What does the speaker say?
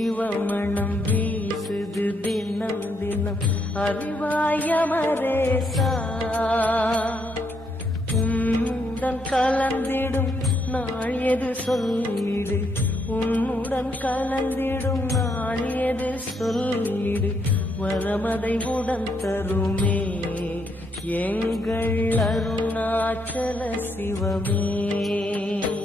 சிவமணம் வீசுது தினம் தினம் அறிவாயமரேசா உன்னுடன் கலந்திடும் நாள் எது சொல்லிடு உன்னுடன் கலந்திடும் நாள் எது சொல்லிடு வரமதை உடன் தருமே எங்கள் அருணாச்சல சிவமே.